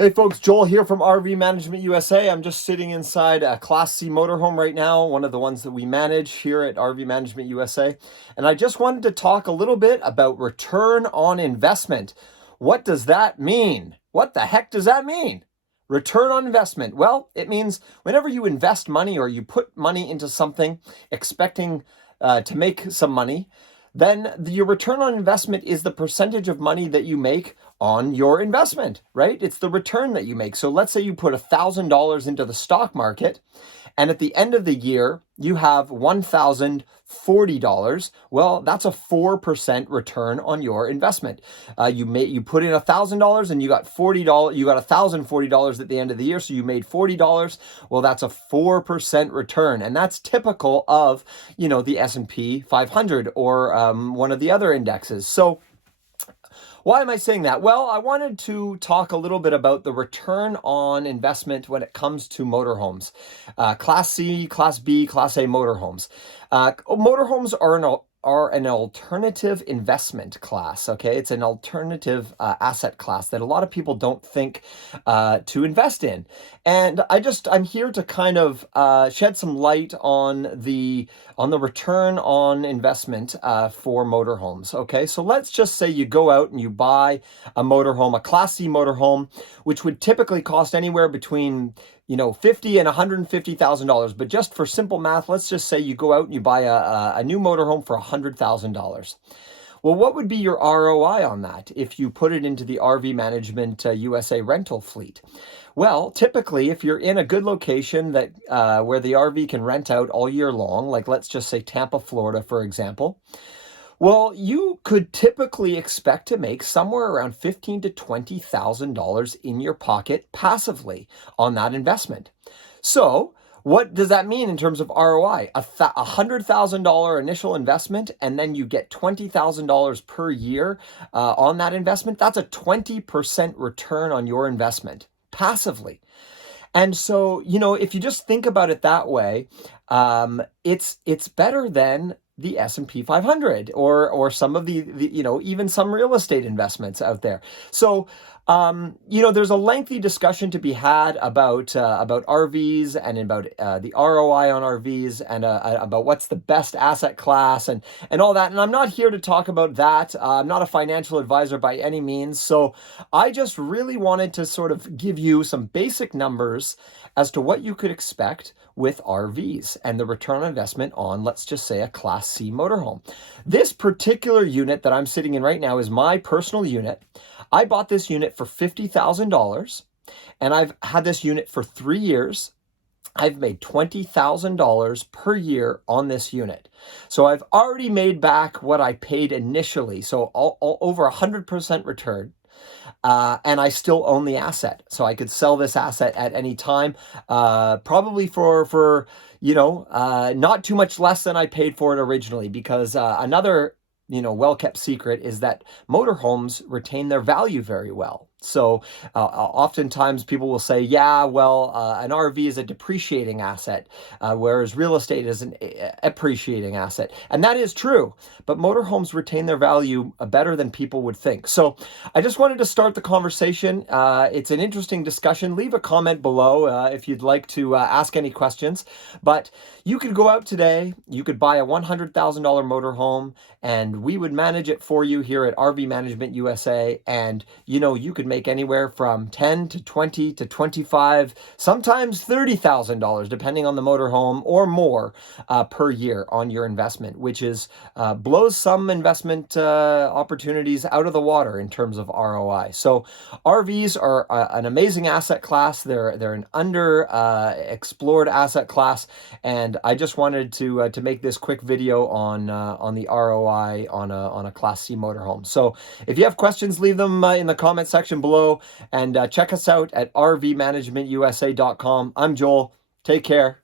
Hey folks, Joel here from RV Management USA. I'm just sitting inside a Class C motorhome right now, one of the ones that we manage here at RV Management USA. And I just wanted to talk a little bit about return on investment. What does that mean? What the heck does that mean? Return on investment. Well, it means whenever you invest money or you put money into something expecting to make some money, then your return on investment is the percentage of money that you make on your investment, right? It's the return that you make. So let's say you put $1,000 into the stock market, and at the end of the year, you have $1,040. Well, that's a 4% return on your investment. You put in $1,000 and you got $40. You got $1,040 at the end of the year, so you made $40. Well, that's a 4% return, and that's typical of the S&P 500 or one of the other indexes. So why am I saying that? Well, I wanted to talk a little bit about the return on investment when it comes to motorhomes. Class C, Class B, Class A motorhomes. Motorhomes are an alternative investment class, okay? It's an alternative asset class that a lot of people don't think to invest in. And I'm here to kind of shed some light on the return on investment for motorhomes, okay? So let's just say you go out and you buy a motorhome, a Class C motorhome, which would typically cost anywhere between $50,000 and $150,000. But just for simple math, let's just say you go out and you buy a new motorhome for $100,000. Well, what would be your ROI on that if you put it into the RV Management USA rental fleet? Well, typically, if you're in a good location that where the RV can rent out all year long, like let's just say Tampa, Florida, for example, well, you could typically expect to make somewhere around $15,000 to $20,000 in your pocket passively on that investment. So what does that mean in terms of ROI? A $100,000 initial investment, and then you get $20,000 per year on that investment. That's a 20% return on your investment passively. And so, if you just think about it that way, it's better than the S&P 500 or some of the even some real estate investments out there. So there's a lengthy discussion to be had about RVs and about the ROI on RVs and about what's the best asset class and all that. And I'm not here to talk about that. I'm not a financial advisor by any means. So I just really wanted to sort of give you some basic numbers as to what you could expect with RVs and the return on investment on, let's just say, a Class C motorhome. This particular unit that I'm sitting in right now is my personal unit. I bought this unit for $50,000, and I've had this unit for 3 years. I've made $20,000 per year on this unit. So I've already made back what I paid initially, so all over 100% return. And I still own the asset, so I could sell this asset at any time, probably for not too much less than I paid for it originally, because another well-kept secret is that motorhomes retain their value very well. So oftentimes people will say, yeah, well, an RV is a depreciating asset, whereas real estate is an appreciating asset. And that is true, but motorhomes retain their value better than people would think. So I just wanted to start the conversation. It's an interesting discussion. Leave a comment below if you'd like to ask any questions. But you could go out today, you could buy a $100,000 motorhome, and we would manage it for you here at RV Management USA. And you could make anywhere from $10,000 to $20,000 to $25,000, sometimes $30,000, depending on the motorhome, or more per year on your investment, which is blows some investment opportunities out of the water in terms of ROI. So RVs are an amazing asset class. They're an under explored asset class, and I just wanted to make this quick video on the ROI on a Class C motorhome. So if you have questions, leave them in the comment section below, and check us out at rvmanagementusa.com. I'm Joel. Take care.